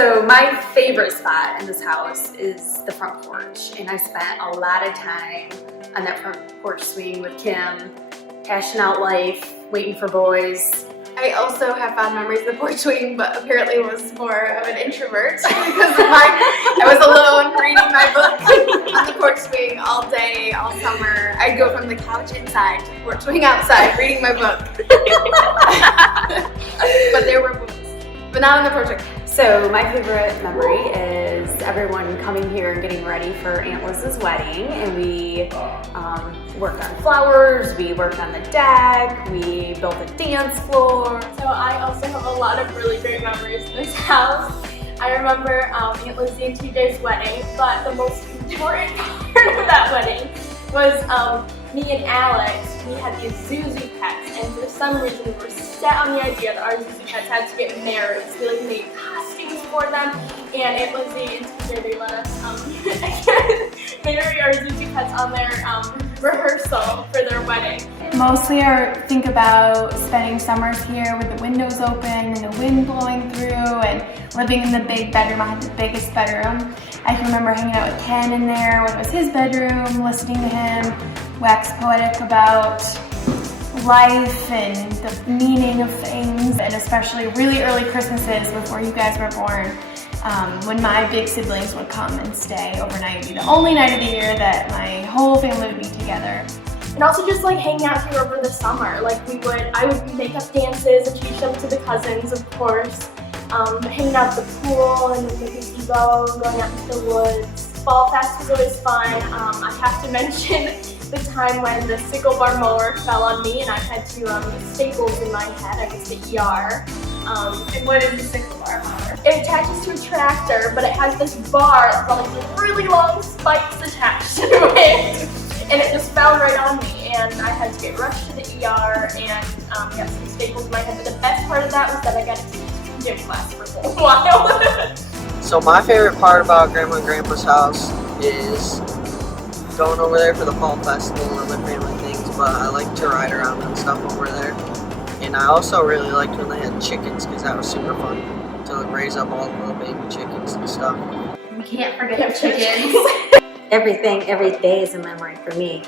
So my favorite spot in this house is the front porch, and I spent a lot of time on that front porch swing with Kim, hashing out life, waiting for boys. I also have fond memories of the porch swing, but apparently was more of an introvert because of I was alone reading my book on the porch swing all day, all summer. I'd go from the couch inside to the porch swing outside reading my book. But there were books, but not on the porch swing. So my favorite memory is everyone coming here and getting ready for Aunt Liz's wedding, and we worked on flowers, we worked on the deck, we built a dance floor. So I also have a lot of really great memories in this house. I remember Aunt Lizzie and TJ's wedding, but the most important part of that wedding was me and Alex. We had these Zuzu pets, and for some reason we were set on the idea that our Zuzu pets had to get married. So we made costumes for them, and Aunt Lizzie and TJ, they let us marry our Zuzu pets on their rehearsal for their wedding. Mostly I think about spending summers here with the windows open and the wind blowing through, and living in the big bedroom. I had the biggest bedroom. I can remember hanging out with Ken in there when it was his bedroom, listening to him wax poetic about life and the meaning of things, and especially really early Christmases before you guys were born, when my big siblings would come and stay overnight. It would be the only night of the year that my whole family would be together. And also just like hanging out here over the summer. Like I would make up dances and teach them to the cousins, of course. Hanging out at the pool and the gazebo, going out into the woods. Fall Fest was always fun. I have to mention the time when the sickle bar mower fell on me and I had to get staples in my head. I was the ER. And what is the sickle bar mower? It attaches to a tractor, but it has this bar that's got like really long spikes attached to it. And it just fell right on me, and I had to get rushed to the ER and get some staples in my head. But the best part of that was that I got to teach gym class for a little while. So my favorite part about Grandma and Grandpa's house is going over there for the fall festival and other family things, but I like to ride around and stuff over there. And I also really liked when they had chickens, because that was super fun to raise up all the little baby chickens and stuff. We can't forget the chickens. Everything, every day is a memory for me.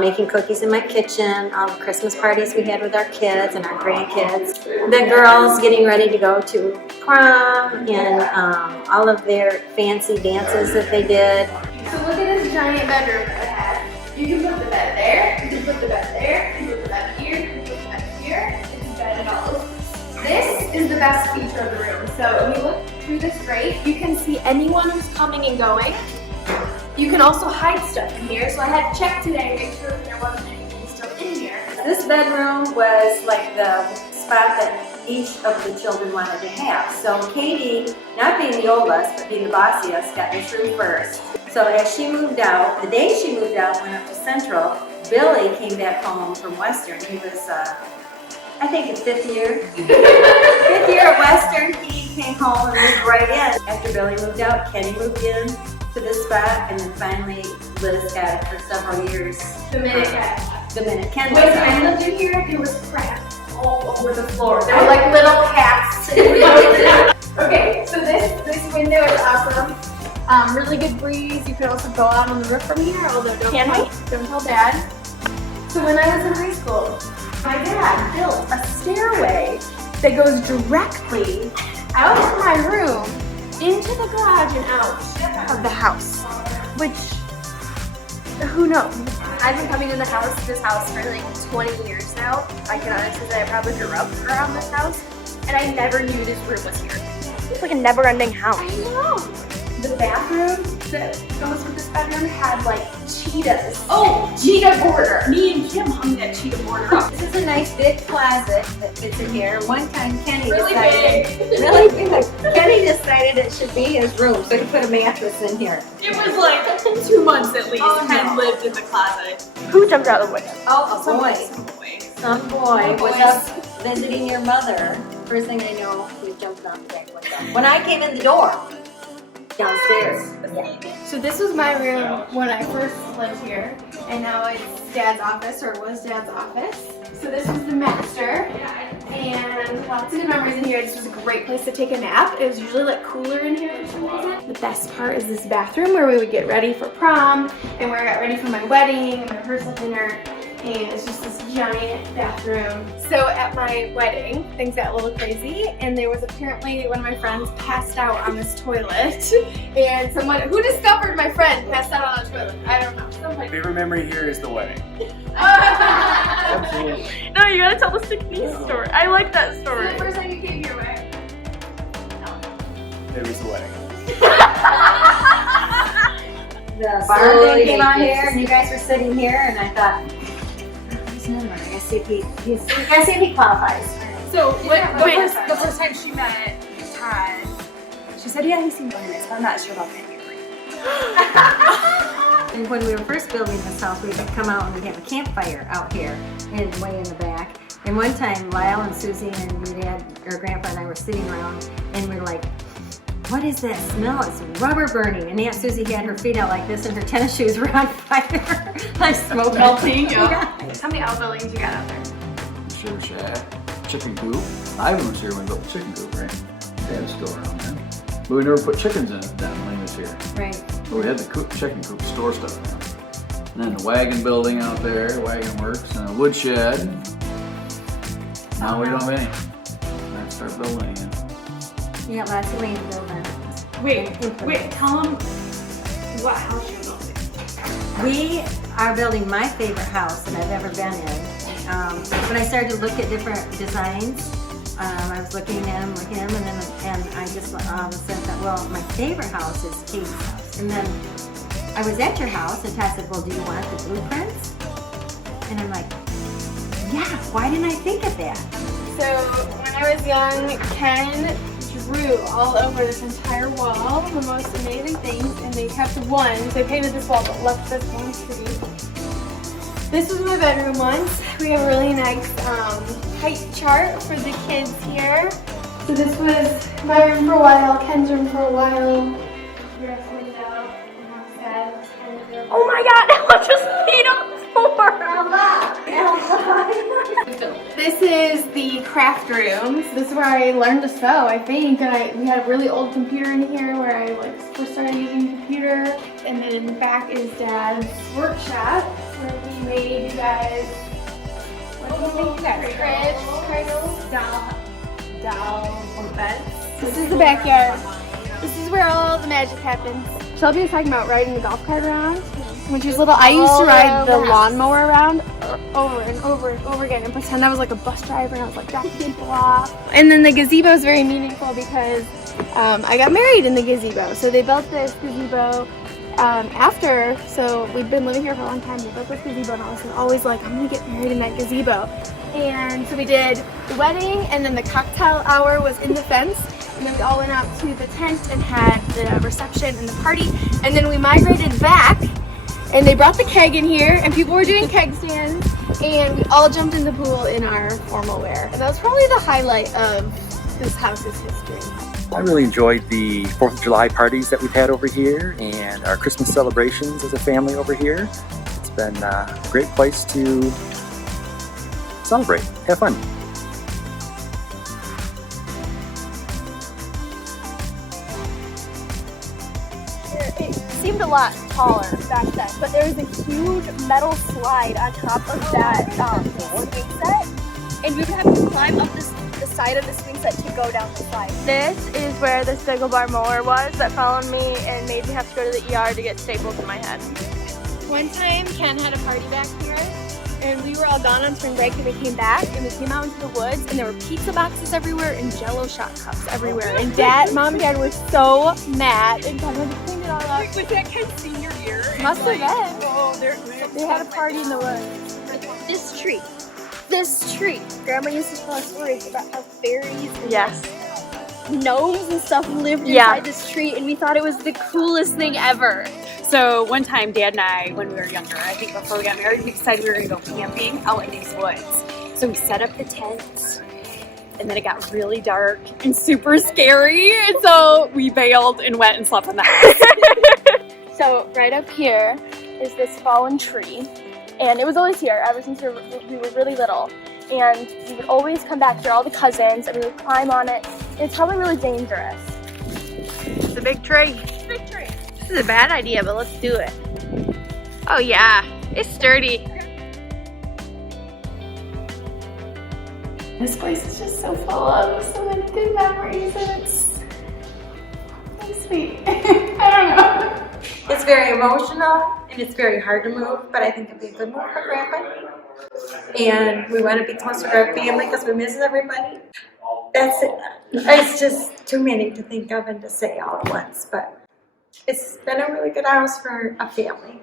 Making cookies in my kitchen, all the Christmas parties we had with our kids and our grandkids, the girls getting ready to go to prom, and all of their fancy dances that they did. So look at this giant bedroom that I have. You can put the bed there, you can put the bed there, you can put the bed here, you can put the bed here. It's a bed and all those. This is the best feature of the room. So when you look through this grate, you can see anyone who's coming and going. You can also hide stuff in here, so I had to check today to make sure that there wasn't anything still in here. This bedroom was like the spot that each of the children wanted to have. So Katie, not being the oldest, but being the bossiest, got this room first. So as she moved out, the day she moved out, went up to Central, Billy came back home from Western. He was, I think, the fifth year. Fifth year at Western, he came home and moved right in. After Billy moved out, Kenny moved in to this spot, and then finally Liz got it for several years. The minute Ken when I lived in here, there was crap all over the floor. There were like little cats. Okay, so this window is awesome. Really good breeze. You can also go out on the roof from here, although don't tell Dad. So when I was in high school, my dad built a stairway that goes directly out of my room into the garage and out of the house, which, who knows? I've been coming to this house for like 20 years now. I can honestly say I probably grew up around this house, and I never knew this room was here. It's like a never-ending house. I know. The bathroom that goes with this bedroom had like cheetahs. Oh, cheetah border. Me and Kim hung that cheetah border up. This is a nice big closet that fits in here. One time Kenny Really decided, big. really big. Kenny decided it should be his room, so he put a mattress in here. It was like 2 months at least. Ken lived in the closet. Who jumped out of the window? Oh, some boy was up visiting your mother. First thing I know, he jumped off the back window. When I came in the door, downstairs. So this was my room when I first lived here, and now it's Dad's office, or it was Dad's office. So this is the master, and lots of good memories in here. This was a great place to take a nap. It was usually like cooler in here for some reason. The best part is this bathroom where we would get ready for prom, and where I got ready for my wedding, my rehearsal dinner. And it's just this giant bathroom. So at my wedding, things got a little crazy, and there was apparently one of my friends passed out on this toilet, and someone who discovered my friend passed out on the toilet. I don't know. Somebody. Favorite memory here is the wedding. No, you gotta tell the sick niece story. I like that story. The first time you came here, right? It was the wedding. The bar thing came on here, and you guys were sitting here, and I thought, I gotta see if he qualifies. So the first time she met Todd, she said, yeah, he seemed really nice, but I'm not sure about that. And when we were first building this house, we'd come out and we'd have a campfire out here, and way in the back. And one time, Lyle and Susie and your dad, or Grandpa and I were sitting around, and we were like, what is that smell? It's rubber burning. And Aunt Susie had her feet out like this, and her tennis shoes were on fire. Like smoke melting. How many outbuildings you got out there? Sugar shack, chicken coop. Ivan was here when we built the chicken coop, right? Dad's still around then. But we never put chickens in it then when he was here. Right. So we had the chicken coop store stuff now. And then the wagon building out there, wagon works, and a wood shed. Now we don't have any. Let's start building again. Yeah, lots of ways to build that. Wait, tell them what house you're building. We are building my favorite house that I've ever been in. When I started to look at different designs, I was looking at them, and I just said that, well, my favorite house is Katie's house. And then I was at your house, and Todd said, well, do you want the blueprints? And I'm like, yeah, why didn't I think of that? So when I was young, Ken drew all over this entire wall the most amazing things, and they kept one. So they painted this wall but left this one tree. This was my bedroom once. We have a really nice height chart for the kids here. So this was my room for a while, Ken's room for a while. Dress window. Oh my god, Ella just peed on the floor. This is the craft room. So this is where I learned to sew, I think. And we had a really old computer in here where I first started using a computer. And then in the back is Dad's workshop where he made you guys, what did he make you guys? Cribs, cradles, dolls, beds. This is the backyard. This is where all the magic happens. Shelby was talking about riding the golf cart around. When she was little, I used to ride the lawnmower around over and over and over again and pretend I was like a bus driver, and I was like dropping people off. And then the gazebo is very meaningful because I got married in the gazebo. So they built this gazebo after, so we've been living here for a long time. They built this gazebo, and I was always like, I'm gonna get married in that gazebo. And so we did the wedding, and then the cocktail hour was in the fence. And then we all went out to the tent and had the reception and the party. And then we migrated back, and they brought the keg in here, and people were doing keg stands, and we all jumped in the pool in our formal wear. And that was probably the highlight of this house's history. I really enjoyed the 4th of July parties that we've had over here and our Christmas celebrations as a family over here. It's been a great place to celebrate, have fun. It seemed a lot taller back then, but there was a huge metal slide on top of that swing set, and we would have to climb up the side of the swing set to go down the slide. This is where the Spiggle Bar mower was that followed me and made me have to go to the ER to get staples in my head. One time, Ken had a party back here, and we were all gone on spring break, and we came back, and we came out into the woods, and there were pizza boxes everywhere and Jell-O shot cups everywhere. And Mom and Dad were so mad, and Ken had to clean it all up. Was that Ken's senior year? Must have been. Oh, They had a party in the woods. This tree. Grandma used to tell us stories about how fairies and gnomes and stuff lived inside this tree, and we thought it was the coolest thing ever. So one time, Dad and I, when we were younger, I think before we got married, we decided we were going to go camping out in these woods. So we set up the tents, and then it got really dark and super scary, and so we bailed and went and slept in the house. So right up here is this fallen tree, and it was always here ever since we were really little. And we would always come back here, all the cousins, and we would climb on it. And it's probably really dangerous. It's a big tree. Big tree. This is a bad idea, but let's do it. Oh yeah, it's sturdy. This place is just so full of so many good memories, and it's so sweet. I don't know. It's very emotional and it's very hard to move, but I think it'd be a good move for Grandpa. And we want to be closer to our family because we miss everybody. That's it. It's just too many to think of and to say all at once, but it's been a really good house for a family.